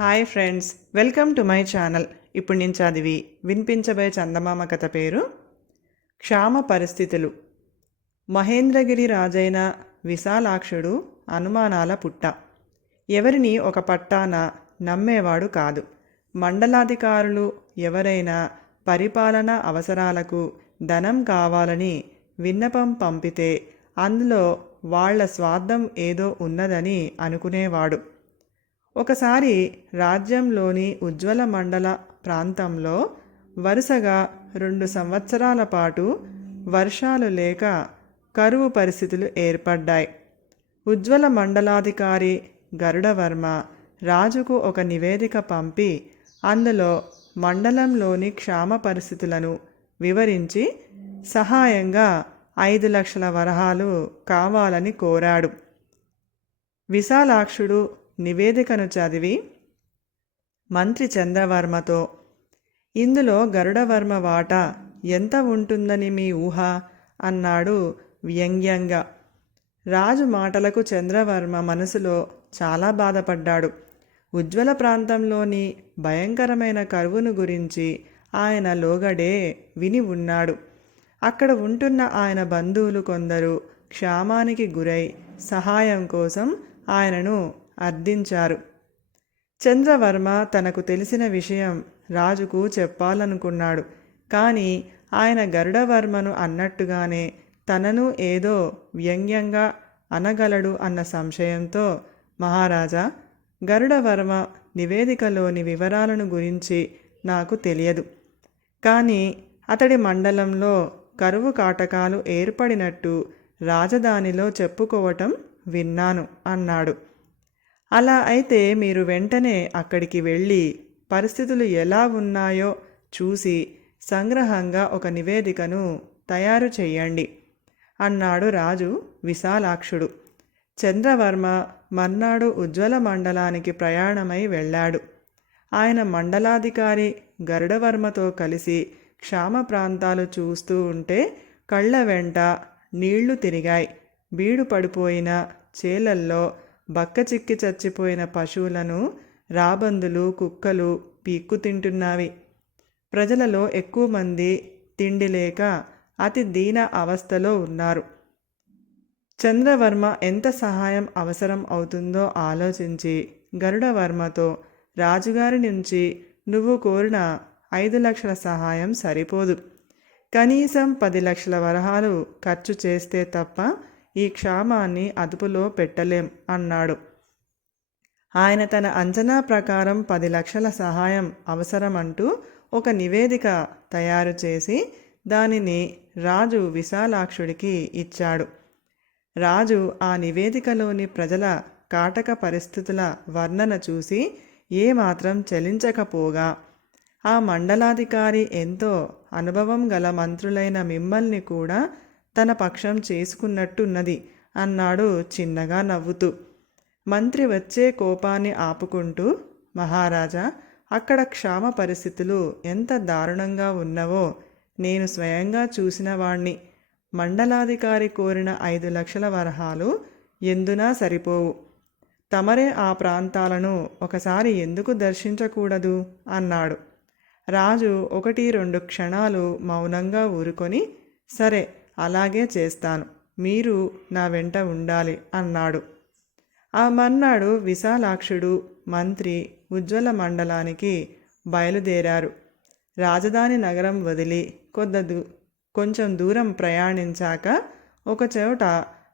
Hi friends welcome to my channel. ఇప్పుడు నేను చదివి వినిపించబోయే చందమామ కథ పేరు క్షామ పరిస్థితులు. మహేంద్రగిరి రాజైన విశాలాక్షుడు అనుమానాల పుట్ట. ఎవరిని ఒక పట్టాన నమ్మేవాడు కాదు. మండలాధికారులు ఎవరైనా పరిపాలన అవసరాలకు ధనం కావాలని విన్నపం పంపితే అందులో వాళ్ళ స్వార్థం ఏదో ఉన్నదని అనుకునేవాడు. ఒకసారి రాజ్యంలోని ఉజ్వల మండల ప్రాంతంలో వరుసగా రెండు సంవత్సరాల పాటు వర్షాలు లేక కరువు పరిస్థితులు ఏర్పడ్డాయి. ఉజ్వల మండలాధికారి గరుడవర్మ రాజుకు ఒక నివేదిక పంపి అందులో మండలంలోని క్షామ పరిస్థితులను వివరించి సహాయంగా ఐదు లక్షల వరహాలు కావాలని కోరాడు. విశాలాక్షుడు నివేదికను చదివి మంత్రి చంద్రవర్మతో ఇందులో గరుడవర్మ వాటా ఎంత ఉంటుందని మీ ఊహ అన్నాడు వ్యంగ్యంగా. రాజు మాటలకు చంద్రవర్మ మనసులో చాలా బాధపడ్డాడు. ఉజ్వల ప్రాంతంలోని భయంకరమైన కరువును గురించి ఆయన లోగడే విని ఉన్నాడు. అక్కడ ఉంటున్న ఆయన బంధువులు కొందరు క్షామానికి గురై సహాయం కోసం ఆయనను అర్థించారు. చంద్రవర్మ తనకు తెలిసిన విషయం రాజుకు చెప్పాలనుకున్నాడు. కానీ ఆయన గరుడవర్మను అన్నట్టుగానే తనను ఏదో వ్యంగ్యంగా అనగలడు అన్న సంశయంతో మహారాజా గరుడవర్మ నివేదికలోని వివరాలను గురించి నాకు తెలియదు. కానీ అతడి మండలంలో కరువు కాటకాలు ఏర్పడినట్టు రాజధానిలో చెప్పుకోవటం విన్నాను అన్నాడు. అలా అయితే మీరు వెంటనే అక్కడికి వెళ్ళి పరిస్థితులు ఎలా ఉన్నాయో చూసి సంగ్రహంగా ఒక నివేదికను తయారు చేయండి అన్నాడు రాజు విశాలాక్షుడు. చంద్రవర్మ మర్నాడు ఉజ్వల మండలానికి ప్రయాణమై వెళ్ళాడు. ఆయన మండలాధికారి గరుడవర్మతో కలిసి క్షామ ప్రాంతాలు చూస్తూ ఉంటే కళ్ళ వెంట నీళ్ళు తిరిగాయి. బీడు పడిపోయిన చేలల్లో బక్క చిక్కి చచ్చిపోయిన పశువులను రాబందులు కుక్కలు పీక్కు తింటున్నావి. ప్రజలలో ఎక్కువ మంది తిండి లేక అతి దీన అవస్థలో ఉన్నారు. చంద్రవర్మ ఎంత సహాయం అవసరం అవుతుందో ఆలోచించి గరుడవర్మతో రాజుగారి నుంచి నువ్వు కోరిన ఐదు లక్షల సహాయం సరిపోదు. కనీసం పది లక్షల వరహాలు ఖర్చు చేస్తే తప్ప ఈ క్షామాన్ని అదుపులో పెట్టలేం అన్నాడు. ఆయన తన అంచనా ప్రకారం పది లక్షల సహాయం అవసరమంటూ ఒక నివేదిక తయారు చేసి దానిని రాజు విశాలాక్షుడికి ఇచ్చాడు. రాజు ఆ నివేదికలోని ప్రజల కాటక పరిస్థితుల వర్ణన చూసి ఏమాత్రం చలించకపోగా ఆ మండలాధికారి ఎంతో అనుభవం గల మంత్రులైన మిమ్మల్ని కూడా తన పక్షం చేసుకున్నట్టున్నది అన్నాడు చిన్నగా నవ్వుతూ. మంత్రి వచ్చే కోపాన్ని ఆపుకుంటూ మహారాజా అక్కడ క్షామ పరిస్థితులు ఎంత దారుణంగా ఉన్నవో నేను స్వయంగా చూసిన వాణ్ణి. మండలాధికారి కోరిన ఐదు లక్షల వరహాలు ఎందునా సరిపోవు? తమరే ఆ ప్రాంతాలను ఒకసారి ఎందుకు దర్శించకూడదు? అన్నాడు. రాజు ఒకటి రెండు క్షణాలు మౌనంగా ఊరుకొని సరే అలాగే చేస్తాను. మీరు నా వెంట ఉండాలి అన్నాడు. ఆ మర్నాడు విశాలాక్షుడు మంత్రి ఉజ్వల మండలానికి బయలుదేరారు. రాజధాని నగరం వదిలి కొద్ద దూ కొంచెం దూరం ప్రయాణించాక ఒక చోట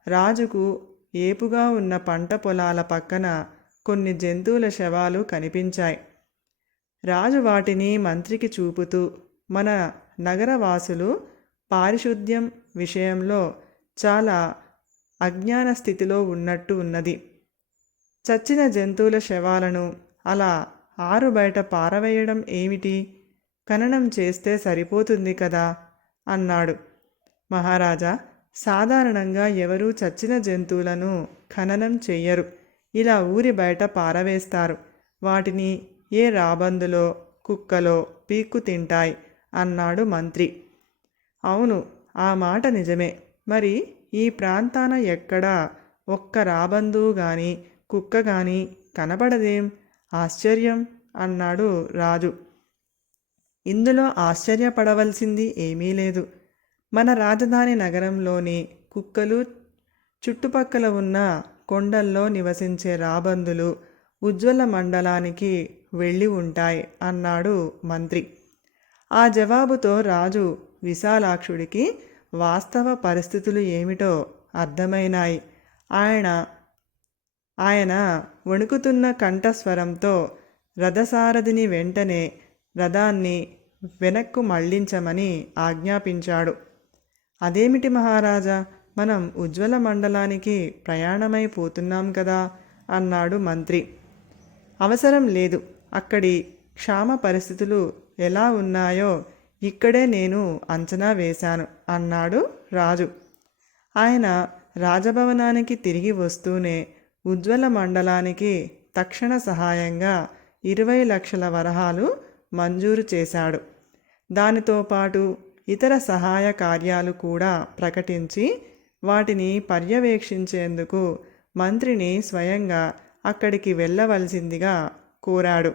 రాజుకు ఏపుగా ఉన్న పంట పొలాల పక్కన కొన్ని జంతువుల శవాలు కనిపించాయి. రాజు వాటిని మంత్రికి చూపుతూ మన నగరవాసులు పారిశుద్ధ్యం విషయంలో చాలా అజ్ఞాన స్థితిలో ఉన్నట్టు ఉన్నది. చచ్చిన జంతువుల శవాలను అలా ఆరు బయట పారవేయడం ఏమిటి? ఖననం చేస్తే సరిపోతుంది కదా? అన్నాడు. మహారాజా సాధారణంగా ఎవరూ చచ్చిన జంతువులను ఖననం చెయ్యరు. ఇలా ఊరి బయట పారవేస్తారు. వాటిని ఏ రాబందులో కుక్కలో పీక్కు తింటాయి అన్నాడు మంత్రి. అవును ఆ మాట నిజమే. మరి ఈ ప్రాంతాన ఎక్కడా ఒక్క రాబందు గాని కుక్క గాని కనబడదేం? ఆశ్చర్యం అన్నాడు రాజు. ఇందులో ఆశ్చర్యపడవలసింది ఏమీ లేదు. మన రాజధాని నగరంలోని కుక్కలు చుట్టుపక్కల ఉన్న కొండల్లో నివసించే రాబందులు ఉజ్వల మండలానికి వెళ్ళి ఉంటాయి అన్నాడు మంత్రి. ఆ జవాబుతో రాజు విశాలాక్షుడికి వాస్తవ పరిస్థితులు ఏమిటో అర్థమైనాయి. ఆయన ఆయన వణుకుతున్న కంఠస్వరంతో రథసారథిని వెంటనే రథాన్ని వెనక్కు మళ్ళించమని ఆజ్ఞాపించాడు. అదేమిటి మహారాజా మనం ఉజ్వల మండలానికి ప్రయాణమైపోతున్నాం కదా అన్నాడు మంత్రి. అవసరం లేదు. అక్కడి క్షామ పరిస్థితులు ఎలా ఉన్నాయో ఇక్కడే నేను అంచనా వేశాను అన్నాడు రాజు. ఆయన రాజభవనానికి తిరిగి వస్తూనే ఉజ్వల మండలానికి తక్షణ సహాయంగా ఇరవై లక్షల వరహాలు మంజూరు చేశాడు. దానితో పాటు ఇతర సహాయ కార్యాలు కూడా ప్రకటించి వాటిని పర్యవేక్షించేందుకు మంత్రిని స్వయంగా అక్కడికి వెళ్ళవలసిందిగా కోరాడు.